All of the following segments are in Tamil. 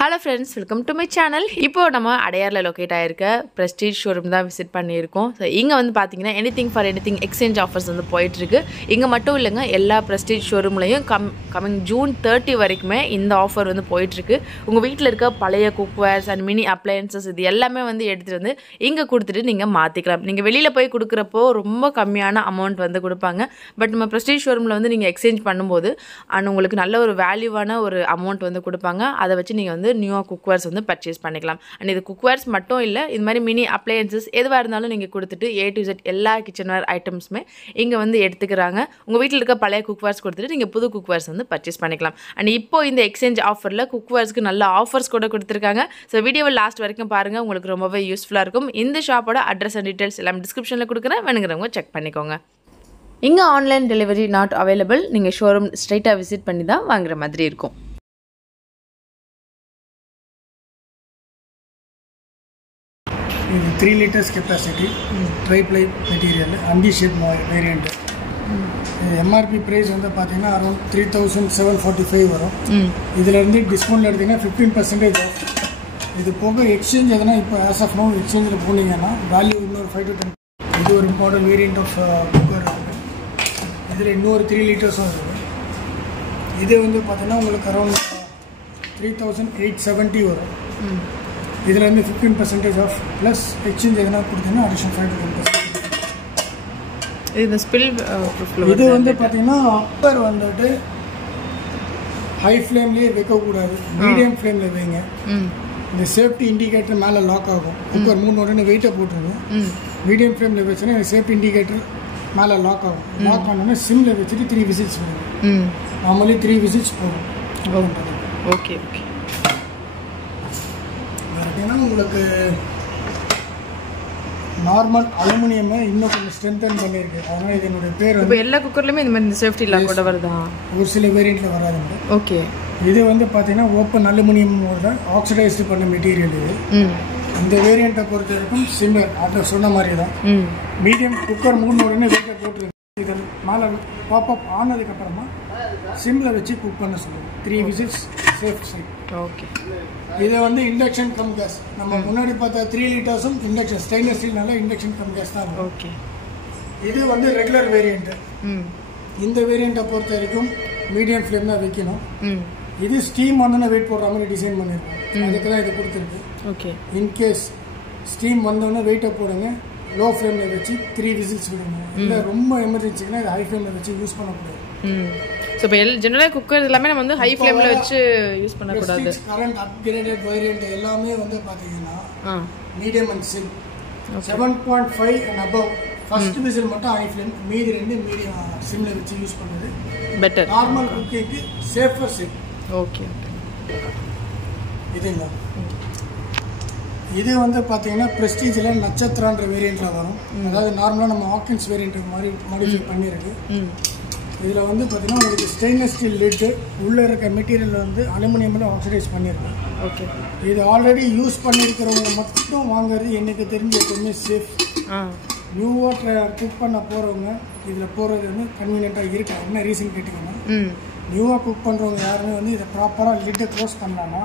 Hello friends, welcome to my channel. இப்போ நம்ம அடையார்ல லொகேட் ஆயிருக்க Prestige ஷோரூம் தான் விசிட் பண்ணியிருக்கோம். ஸோ இங்கே வந்து பார்த்தீங்கன்னா anything for anything exchange offers வந்து போயிட்டு இருக்கு. இங்கே மட்டும் இல்லைங்க, எல்லா Prestige ஷோரூம்லையும் கமிங் ஜூன் 30 வரைக்குமே இந்த ஆஃபர் வந்து போயிட்டு இருக்கு. உங்கள் வீட்டில் இருக்க பழைய குக்வேர்ஸ் அண்ட் மினி அப்ளையன்சஸ் இது எல்லாமே வந்து எடுத்துகிட்டு வந்து இங்கே கொடுத்துட்டு நீங்கள் மாற்றிக்கலாம். நீங்கள் வெளியில் போய் கொடுக்குறப்போ ரொம்ப கம்மியான அமௌண்ட் வந்து கொடுப்பாங்க. பட் நம்ம Prestige ஷோரூமில் வந்து நீங்கள் எக்ஸ்சேஞ்ச் பண்ணும்போது அண்ட் உங்களுக்கு நல்ல ஒரு வேல்யூவான ஒரு அமௌண்ட் வந்து கொடுப்பாங்க. அதை வச்சு நீங்கள் வந்து நியூ குக்வேர்ஸ் வந்து பர்ச்சேஸ் பண்ணிக்கலாம். அண்ட் இது குக்வேர்ஸ் மட்டும் இல்லை, இது மாதிரி மினி அப்ளையன்சஸ் எதுவாக இருந்தாலும் நீங்கள் கொடுத்துட்டு A to Z எல்லா கிச்சன்வேர் ஐட்டம்ஸுமே இங்கே வந்து எடுத்துக்கிறாங்க. உங்கள் வீட்டில் இருக்க பழைய குக்வேர்ஸ் கொடுத்துட்டு நீங்கள் புது குக்வேர்ஸ் வந்து பர்ச்சேஸ் பண்ணிக்கலாம். அண்ட் இப்போ இந்த எக்ஸ்சேஞ்ச் ஆஃபரில் குக்வேர்ஸ்க்கு நல்ல ஆஃபர்ஸ் கூட கொடுத்துருக்காங்க. ஸோ வீடியோவை லாஸ்ட் வரைக்கும் பாருங்கள், உங்களுக்கு ரொம்பவே யூஸ்ஃபுல்லாக இருக்கும். இந்த ஷாப்போட அட்ரஸ் அண்ட் டீட்டெயில்ஸ் எல்லாம் டிஸ்கிரிப்ஷனில் கொடுக்குறேன், வேணுங்கிறவங்க செக் பண்ணிக்கோங்க. இங்கே ஆன்லைன் டெலிவரி நாட் அவைலபிள். நீங்கள் ஷோரூம் ஸ்ட்ரைட்டாக விசிட் பண்ணி தான் வாங்குற மாதிரி இருக்கும். இது 3 liters capacity tri-ply material ambi shape variant. MRP price வந்து பார்த்தீங்கன்னா அரௌண்ட் 3745 வரும். இதில் இருந்து டிஸ்கவுண்ட் எடுத்தீங்கன்னா 15% ஆஃப். இது போக எக்ஸ்சேஞ்ச் எதுனா இப்போ ஆஸ் ஆஃப் நோ எக்ஸ்சேஞ்சில் போனீங்கன்னா வேல்யூ இன்னொரு 5 to 10. இது ஒரு மாடல் வேரியண்ட் ஆஃப் குக்கர் இருக்குது. இதில் இன்னொரு 3 liters இருக்குது. இது வந்து பார்த்தீங்கன்னா உங்களுக்கு அரௌண்ட் 3870 வரும். இதில் வந்து 15% ஆஃப் ப்ளஸ் எக்ஸ்சேஞ்ச் எதனா கொடுத்தீங்கன்னா அடிஷனல் 5 to 10%. இது ஸ்பில் இது வந்து பார்த்தீங்கன்னா குக்கர் வந்துட்டு ஹை ஃப்ளேம்லேயே வைக்கக்கூடாது, மீடியம் ஃப்ளேமில் வைங்க. இந்த சேஃப்டி இண்டிகேட்டர் மேலே லாக் ஆகும். குக்கர் மூணு உடனே வெயிட்டை போட்டுருங்க. மீடியம் ஃப்ளேமில் வச்சுன்னா இந்த சேஃப்டி இண்டிகேட்டர் மேலே லாக் ஆகும். லாக் ஆனோடனே சிம்மில் வச்சுட்டு 3 whistles போகும். நார்மலி 3 whistles போகும். Okay okay. ஏன்னா உங்களுக்கு நார்மல் அலுமினியம் இன்னும் கொஞ்சம் ஸ்ட்ரென்தன் பண்ணியிருக்கு. அதனால் இது என்னுடைய பேர் இப்போ எல்லா குக்கர்லையுமே இந்த மாதிரி சேஃப்டி லாக் கூட வருதா? ஒரு சில வேரியண்ட்டில் வராதுங்க. ஓகே. இது வந்து பார்த்தீங்கன்னா ஓப்பன் அலுமினியமோட ஆக்சிடைஸ்டு பண்ண மெட்டீரியல் இது. இந்த வேரியண்ட்டை பொறுத்த வரைக்கும் சிம்மர் அதை சொன்ன மாதிரி தான். மீடியம் குக்கர் மூணு உடனே வெயிட்டை போட்டுருக்கு. இது மேலே பாப்அப் ஆனதுக்கப்புறமா சிம்மில் வச்சு குக் பண்ண சொல்லுங்கள். 3 whistles சேஃப் சைட். ஓகே. இது வந்து இண்டக்ஷன் கம் கேஸ். நம்ம முன்னாடி பார்த்தா 3 liters இண்டக்ஷன் ஸ்டெயின்லெஸ் ஸ்டீல்னால இண்டக்ஷன் கம் கேஸ் தான். ஓகே. இது வந்து ரெகுலர் வேரியண்ட். இந்த வேரியண்ட்டை பொறுத்த வரைக்கும் மீடியம் ஃப்ளேம் தான் வைக்கணும். இது ஸ்டீம் வந்தோன்னே வெயிட் போடுற மாதிரி டிசைன் பண்ணியிருக்கோம். அதுக்கு தான் இது கொடுத்துருக்கு. ஓகே. இன்கேஸ் ஸ்டீம் வந்தோடனே வெயிட்டை போடுங்க, லோ ஃப்ளேமில் வச்சு 3 whistles விடுங்க. இல்லை ரொம்ப எமர்ஜென்சிக்குன்னா இது ஹை ஃப்ளேமில் வச்சு யூஸ் பண்ணக்கூடாது. ஸோ இப்போ ஜெனரலாக குக்கர் எல்லாமே நம்ம வந்து ஹை ஃப்ளேமில் வச்சு யூஸ் பண்ணக்கூடாது. கரண்ட் அப்கிரேடட் வேரியண்ட் எல்லாமே வந்து பார்த்தீங்கன்னா medium and sim 7.5 and above. First whistle மட்டும் ஹை ஃப்ளேம், மீதி ரெண்டு மீடியம் சிம்மில் வச்சு யூஸ் பண்ணுறது பெட்டர். நார்மல் குக்கிங்க்கு சேஃபர் சிம். ஓகே. இதுங்களா இது வந்து பார்த்தீங்கன்னா ப்ரெஸ்டீஜில் நட்சத்திரன்ற வேரியண்ட்டில் வரும். அதாவது நார்மலாக நம்ம ஹாக்கின்ஸ் வேரியண்ட் மாதிரி மாடிஃபை பண்ணியிருக்கு. இதில் வந்து பார்த்தீங்கன்னா உங்களுக்கு ஸ்டெயின்லெஸ் ஸ்டீல் லிட்டு உள்ளே இருக்க மெட்டீரியல் வந்து அலுமினியமில் ஆக்சிடைஸ் பண்ணியிருக்கேன். ஓகே. இது ஆல்ரெடி யூஸ் பண்ணியிருக்கிறவங்க மட்டும் வாங்குறது எனக்கு தெரிஞ்சு எப்பவுமே சேஃப். நியூவாக குக் பண்ண போகிறவங்க இதில் போகிறது வந்து கன்வீனியண்ட்டாக இருக்கு. என்ன ரீசன் கேட்டிங்கன்னா நியூவாக குக் பண்ணுறவங்க யாருமே வந்து இதை ப்ராப்பராக லிட்டை க்ளோஸ் பண்ணலாமா.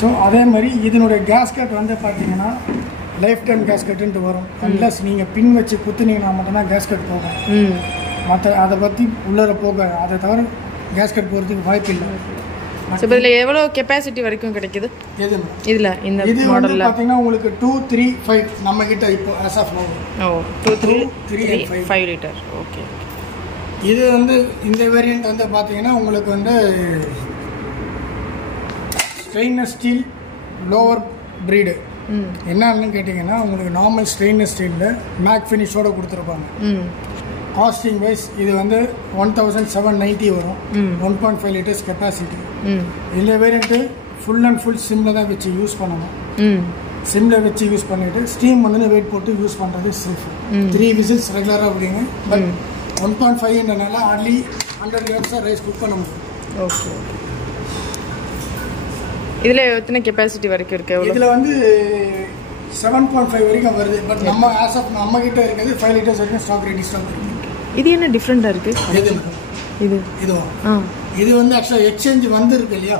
ஸோ அதே மாதிரி இதனுடைய கேஸ்கட் வந்து பார்த்தீங்கன்னா லைஃப் டைம் கேஸ்கட்டுன்ட்டு வரும். அன்லஸ் நீங்கள் பின் வச்சு குத்துனீங்கன்னா மட்டும்தான் கேஸ்கட் போகும். மற்ற அதை பற்றி உள்ளே போக அதை தவிர கேஸ்கட் போகிறதுக்கு வாய்ப்பு இல்லை. இதில் எவ்வளோ கெப்பாசிட்டி வரைக்கும் கிடைக்குது? எது இதில் இந்த இது மாடலில் பார்த்தீங்கன்னா உங்களுக்கு 2, 3, 5 நம்ம கிட்ட இப்போ as of now 2, 3, 5 litre. Okay. இது வந்து இந்த வேரியண்ட் வந்து பார்த்தீங்கன்னா உங்களுக்கு வந்து ஸ்டெயின்லெஸ் ஸ்டீல் லோவர் ப்ரீடு. என்னன்னு கேட்டிங்கன்னா உங்களுக்கு நார்மல் ஸ்டெயின்லெஸ் ஸ்டீலில் மேக் ஃபினிஷோடு கொடுத்துருப்பாங்க. காஸ்டிங் வைஸ் இது வந்து 1790 வரும். 1.5 liters கெப்பாசிட்டி. இதில் வேரியண்ட்டு ஃபுல் அண்ட் ஃபுல் சிம்மில் தான் வச்சு யூஸ் பண்ணணும். சிம்மில் வச்சு யூஸ் பண்ணிவிட்டு ஸ்டீம் வந்து வெயிட் போட்டு யூஸ் பண்ணுறது சேஃப். 3 whistles ரெகுலராக அப்படிங்க. பட் 1.5ன்றனால ஹார்ட்லி 100 grams ரைஸ் குக் பண்ண முடியும். ஓகே. இதில் எத்தனை கெப்பாசிட்டி வரைக்கும் இருக்குது? இதில் வந்து 7.5 வரைக்கும் வருது. பட் நம்ம ஆஸ் ஆஃப் நம்ம கிட்ட இருக்கிறது 5 liters வரைக்கும் ஸ்டாக் ரெடி ஸ்டாக் இருக்குது. இது என்ன டிஃப்ரெண்டாக இருக்குது? இது இது இதுவா இது வந்து ஆக்சுவலாக எக்ஸ்சேஞ்ச் வந்துருக்கு இல்லையா,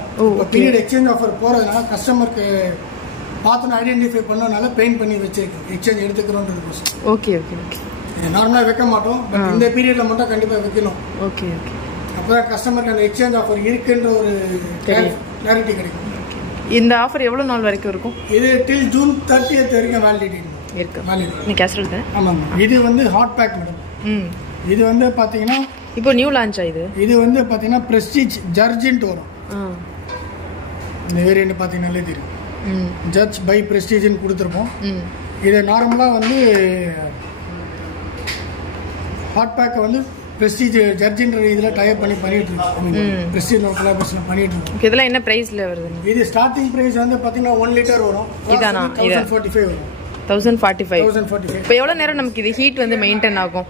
பீரியட் எக்ஸ்சேஞ்ச் ஆஃபர் போகிறதுனால கஸ்டமருக்கு பார்த்து ஐடென்டிஃபை பண்ணனால பெயிண்ட் பண்ணி வச்சிருக்கோம், எக்ஸ்சேஞ்ச் எடுத்துக்கிறோன்றது. Okay okay okay. நார்மலாக வைக்க மாட்டோம், பட் இந்த பீரியடில் மட்டும் கண்டிப்பாக வைக்கணும். Okay okay. அப்போ தான் கஸ்டமருக்கு அந்த எக்ஸ்சேஞ்ச் ஆஃபர் இருக்குன்ற ஒரு கிளாரிட்டி கிடைக்கும். இந்த ஆஃபர் எவ்வளோ நாள் வரைக்கும் இருக்கும்? இது டில் ஜூன் 30th வரைக்கும் வேலிடிட்டி இருக்கு. நீ கேஸ்ட்ரோல் தான்? ஆமாம். இது வந்து ஹாட் பேக் மேடம். இது வந்து பார்த்தீங்கன்னா இப்போ நியூ லான்ச் ஆகுது. இது வந்து பார்த்தீங்கன்னா பிரஸ்டீஜ் ஜர்ஜின்ட் வரும். இந்த வேரியண்ட் பார்த்தீங்கன்னாலே தெரியும், ஜட்ஜ் பை பிரஸ்டீஜ்னு கொடுத்துருப்போம். இது நார்மலாக வந்து ஹாட் பேக்கை வந்து பிரஸ்டீஜ் ஜர்ஜின்ற இதில் டைப் பண்ணிட்டு இருக்கோம். பிரஸ்டீஜ் கொலாபரேஷன் பண்ணிட்டு இருக்கோம். இதெல்லாம் என்ன பிரைஸ்ல வருது? இது ஸ்டார்டிங் பிரைஸ் வந்து பார்த்தீங்கன்னா 1 லிட்டர் வரும். இதானா? 1045 வரும். 1045. இப்போ எவ்வளோ நேரம் நமக்கு இது ஹீட் வந்து மெயின்டைன் ஆகும்?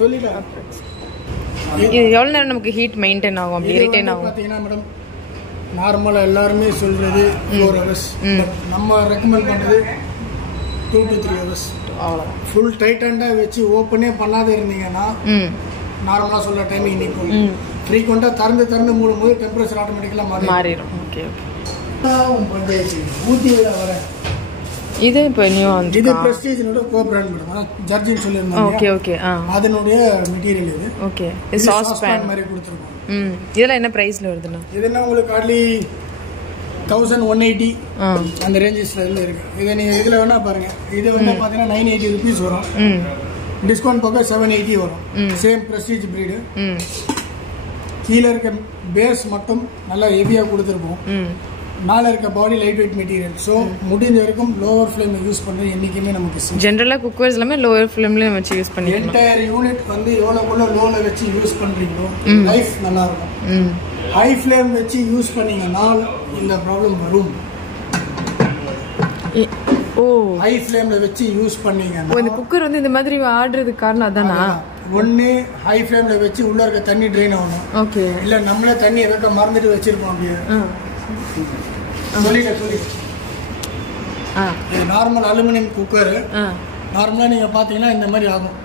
சொல்லிடலாம். இது எவ்வளோ நேரம் நமக்கு ஹீட் மெயின்டைன் ஆகும், அப்படி ரிட்டைன் ஆகும்? பார்த்தீங்கன்னா மேடம் நார்மலாக எல்லாருமே சொல்றது 4 hours. நம்ம ரெக்கமெண்ட் பண்ணுறது 2 to 3 hours. அவ்வளோதான். ஃபுல் டைட்டாக வச்சு ஓப்பனே பண்ணாத இருந்தீங்கன்னா நார்மலாக சொல்கிற டைமிங் நிற்கும். ஃப்ரீக்வெண்ட்டாக திறந்து மூடும்போது டெம்பரேச்சர் ஆட்டோமேட்டிக்கலாக மாறிடும். Okay okay. ஊற்றி வர இது இப்போ நியூ வந்து இது பிரஸ்டீஜ்னோட கோ பிராண்ட் மேடம், ஜர்ஜின் சொல்லியிருந்தாங்க. Okay okay. அதனுடைய மெட்டீரியல் இது. ஓகே. இது சாஸ் பேன் மாதிரி கொடுத்துருக்கோம். இதெல்லாம் என்ன பிரைஸ்ல வருதுன்னா? இதுனா உங்களுக்கு ஹார்ட்லி 1180 அந்த ரேஞ்சஸ்ல இருக்கு. இதை நீங்க இதுல வேணா பாருங்க. இது வந்து பாத்தீங்கன்னா 980 rupees வரும். டிஸ்கவுண்ட் போக 780 வரும். சேம் பிரஸ்டீஜ் பிரீடு. கீழே இருக்க பேஸ் மட்டும் நல்லா ஹெவியா கொடுத்துருப்போம். மேலே இருக்க body light weight material. So முடிஞ்ச வரைக்கும் லோவர் ஃப்ளேம் யூஸ் பண்ணுறது என்றைக்குமே நமக்கு ஜென்ரலாக குக்கர்ஸ் எல்லாமே லோவர் ஃப்ளேம்லேயே வச்சு யூஸ் பண்ணி என்டையர் யூனிட் வந்து எவ்வளோக்குள்ள லோவில் வச்சு யூஸ் பண்ணுறீங்களோ லைஃப் நல்லாயிருக்கும். ஹை ஃப்ளேம் வச்சு யூஸ் பண்ணீங்கன்னா இந்த ப்ராப்ளம் வரும். ஹை ஃப்ளேமில் வச்சு யூஸ் பண்ணீங்கன்னா இந்த குக்கர் வந்து இந்த மாதிரி ஆடுறதுக்கு காரணம் அதானா? ஒன்று ஹை ஃப்ளேமில் வச்சு உள்ளே இருக்க தண்ணி ட்ரெயின் ஆகணும். ஓகே. இல்லை நம்மளே தண்ணி வைக்க மறந்துட்டு வச்சிருப்போம். அப்படியே நார்மல் அலுமினியம் குக்கர் நார்மலா நீங்க பாத்தீங்கன்னா இந்த மாதிரி ஆகும்.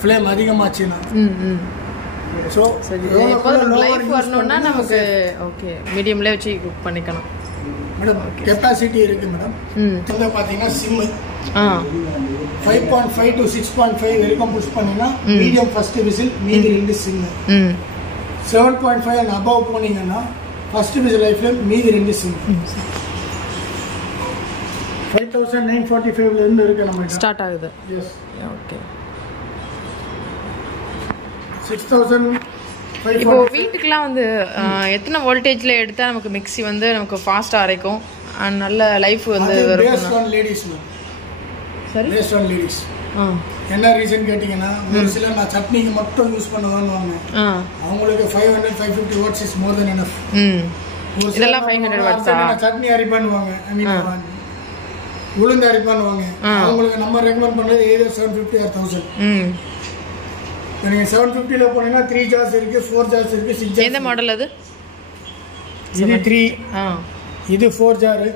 ஃப்ளேம் அதிகமாச்சுன்னா சோ லைஃப் வரணும்னா நமக்கு ஓகே மீடியம்ல வச்சு குக் பண்ணிக்கணும். மேடம் கெபாசிட்டி இருக்கு மேடம். இங்க பாத்தீங்கன்னா சிம் 5.5 to 6.5 வரைக்கும் புஷ் பண்ணீங்கன்னா மீடியம் ஃபர்ஸ்ட் விசில், மீதி 2 சிம். 7.5 and above போனீங்கன்னா ஃபர்ஸ்ட் விசில் லைஃப் ஃப்ளேம், மீதி 2 சிம். 5945 ல இருந்து இருக்கு நம்ம ஸ்டார்ட் ஆகுது. எஸ். ஓகே. 6500. இப்போ வீட்டுக்குலாம் வந்து எத்தனை வோல்டேஜ்ல எடுத்தா நமக்கு மிக்ஸி வந்து நமக்கு ஃபாஸ்டா அரைக்கும் அண்ட் நல்ல லைஃப் வந்து வரும்? Based on ladies ma'am. சரி, பேஸ்ட் ஆன் லேடிஸ். என்ன ரீசன் கேட்டிங்கன்னா ஒரு சிலர் நான் சட்னிக்கு மட்டும் யூஸ் பண்ணுவேன்னு வாங்க. அவங்களுக்கு 500-550 watts is more than enough. இதெல்லாம் 500 வாட்ஸ் சட்னி அரைப்பானுவாங்க. ஐ மீன் உளுந்து அரைப்பானுவாங்க. அவங்களுக்கு நம்ம ரெக்கமெண்ட் பண்றது either 750 or 1000. நீங்க 750 ல போனீங்கன்னா 3 ஜார்ஸ் இருக்கு, 4 ஜார்ஸ் இருக்கு, 6 ஜார்ஸ். எந்த மாடல் அது? இது 3. இது 4 ஜார்.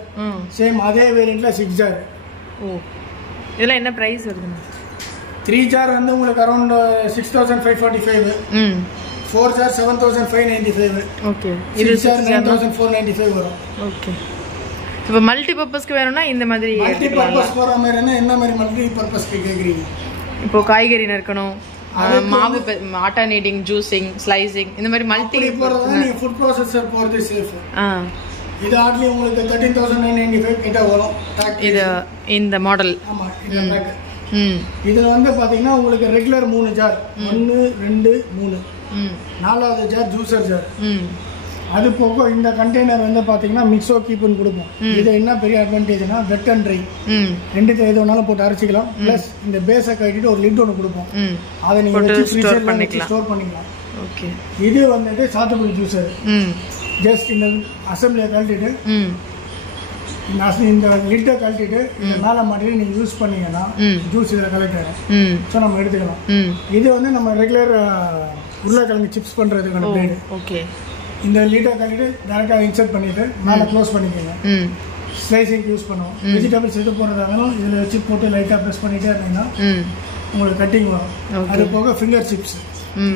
சேம் அதே வேரியன்ட்ல 6 ஜார். ஓ, இதெல்லாம் என்ன பிரைஸ் வருதுன்னா? 3 ஜார் வந்து உங்களுக்கு அரௌண்ட் 6545. 4 ஜார் 7595. ஓகே. இது 9495 வரும். ஓகே. இப்போ மல்டி பர்பஸ்க்கு வேணும்னா இந்த மாதிரி மல்டி பர்பஸ் போற மாதிரினா என்ன மாதிரி மல்டி பர்பஸ்க்கு கேக்குறீங்க? இப்போ காய்கறி நறுக்கணும், மாவு ஆட்டா நீடிங், ஜூசிங், ஸ்லைசிங், இந்த மாதிரி மல்டி போறதா நீங்க ஃபுட் ப்ராசஸர் போறது சேஃப். இது ஆட்லி உங்களுக்கு 13995 கிட்ட வரும். இது இந்த மாடல். ஆமா, இந்த பேக். இதுல வந்து பாத்தீங்கன்னா உங்களுக்கு ரெகுலர் 3 ஜார், 1 2 3. நாலாவது ஜார் ஜூசர் ஜார். அது போக இந்த கண்டெய்னர் வந்து பாத்தீங்கன்னா மிக்ஸோ கீப்னு கொடுப்போம். இது என்ன பெரிய அட்வான்டேஜ்னா வெட் அண்ட் ட்ரை ரெண்டுத்துல எது வேணாலும் போட்டு அரைச்சிக்கலாம். பிளஸ் இந்த பேஸை கட்டிட்டு ஒரு லிட் ஒன்று கொடுப்போம். அதை நீங்க ஸ்டோர் பண்ணிக்கலாம். ஓகே. இது வந்துட்டு சாத்துக்குடி ஜூசர். ஜஸ்ட் இந்த அசம்பிளியை கழட்டிட்டு இந்த லிட்டை கழட்டிட்டு இந்த மேலே மாட்டிட்டு நீங்கள் யூஸ் பண்ணீங்கன்னா ஜூஸ் இதில் கலெக்ட் ஆகும். ஸோ நம்ம எடுத்துக்கலாம். இது வந்து நம்ம ரெகுலர் உருளைக்கிழங்கு சிப்ஸ் பண்ணுறதுக்கான பிளேடு. ஓகே. இந்த லிட்டை கழட்டிட்டு டேரெக்டாக இன்சர்ட் பண்ணிட்டு மேலே க்ளோஸ் பண்ணிக்கோங்க. ஸ்லைசிங்க்கு யூஸ் பண்ணுவோம். வெஜிடபிள்ஸ் எது போடுறதாலும் இதில் சிப் போட்டு லைட்டாக ப்ரெஸ் பண்ணிகிட்டே இருந்தீங்கன்னா உங்களுக்கு கட்டிங் வரும். அது போக ஃபிங்கர் சிப்ஸ்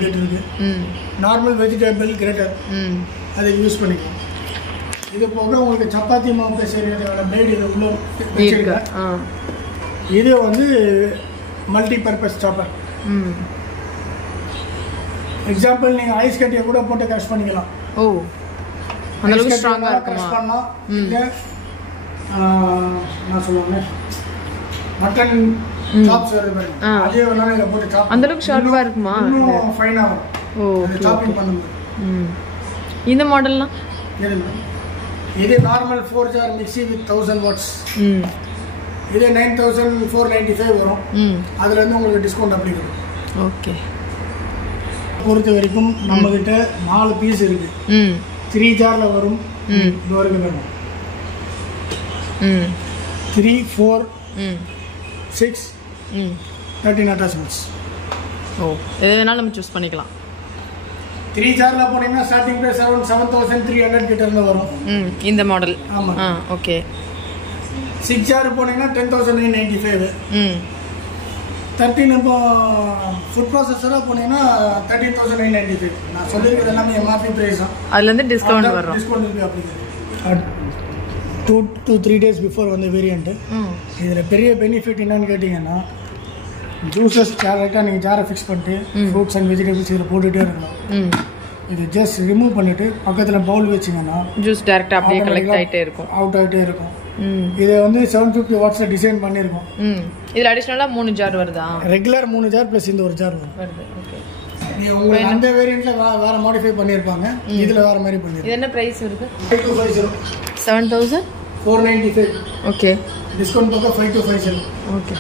இருக்குது. நார்மல் வெஜிடபிள் கிரேட்டர் அதை யூஸ் பண்ணிக்கலாம். இது போக உங்களுக்கு சப்பாத்தி மாவு பேசுகிறத பிளேடு இது உள்ள வச்சுருக்கேன். இது வந்து மல்டி பர்பஸ் சாப்பர். எக்ஸாம்பிள் நீங்கள் ஐஸ் கட்டியை கூட போட்டு க்ரஷ் பண்ணிக்கலாம். ஓ, அந்த அளவுக்கு ஸ்ட்ராங்கா இருக்குமா? க்ரஷ் பண்ணலாம். இல்லை நான் சொல்லுவேன் மட்டன் சாப்ஸ் வருது பாருங்க, அதே வேணாலும் இதில் போட்டு சாப். அந்த அளவுக்கு ஷார்ப்பா இருக்குமா? இன்னும் ஃபைனாக வரும். ஓ, சாப்பிங் பண்ணும்போது. இந்த மாடல்லாம் இது normal 4 jar mixie with 1000 watts. இது 9495 வரும். அதுல இருந்து உங்களுக்கு டிஸ்கவுண்ட் அப்படி இருக்கும். ஓகே. பொறுத்த வரைக்கும் நம்ம கிட்ட 4 பீஸ் இருக்கு. 3 ஜார்ல வரும். இது வரைக்கும் வேணும். 3, 4, 6, 13 அட்டாச்மெண்ட்ஸ். ஓ, எது வேணாலும் நம்ம சூஸ் பண்ணிக்கலாம். 3 ஜார்ல போனீங்கன்னா ஸ்டார்டிங் பிரைஸ் அரௌண்ட் 7300 கிட்ட இருந்து வரும். இந்த மாடல். ஆமா. ஓகே. 6 ஜார் போனீங்கன்னா 10995. 13 இப்போ ஃபுட் ப்ராசஸராக போனீங்கன்னா 13995. நான் சொல்லியிருக்கிறது எல்லாமே எம்ஆர்பி பிரைஸ் தான். அதுலேருந்து டிஸ்கவுண்ட் வரும். டிஸ்கவுண்ட் இருக்குது அப்படி 2 to 3 days பிஃபோர் வந்து வேரியண்ட்டு. இதில் பெரிய பெனிஃபிட் என்னன்னு கேட்டிங்கன்னா ஜூஸஸ் டேரெக்டாக நீங்கள் ஜாரை ஃபிக்ஸ் பண்ணிட்டு ஃப்ரூட்ஸ் அண்ட் வெஜிடபிள்ஸ் இதில் போட்டுகிட்டே இருக்கலாம். இது ஜஸ்ட் ரிமூவ் பண்ணிவிட்டு பக்கத்தில் பவுல் வச்சிங்கன்னா ஜூஸ் டேரெக்டாக அப்படியே கலெக்ட் ஆகிட்டே இருக்கும், அவுட் ஆகிட்டே இருக்கும். இதை வந்து 750 வாட்ஸில் டிசைன் பண்ணியிருக்கோம். இதில் அடிஷ்னலாக 3 ஜார் வருதா? ரெகுலர் 3 ஜார் ப்ளஸ் இந்த ஒரு ஜார் வருது. ஓகே. உங்களுக்கு அந்த வேரியண்ட்டில் வேறு மாடிஃபை பண்ணியிருப்பாங்க, இதில் வேறு மாதிரி பண்ணியிருப்பாங்க. இது என்ன ப்ரைஸ் வருது? 5250. 7495. ஓகே. டிஸ்கவுண்ட் பக்கம் 5250. ஓகே.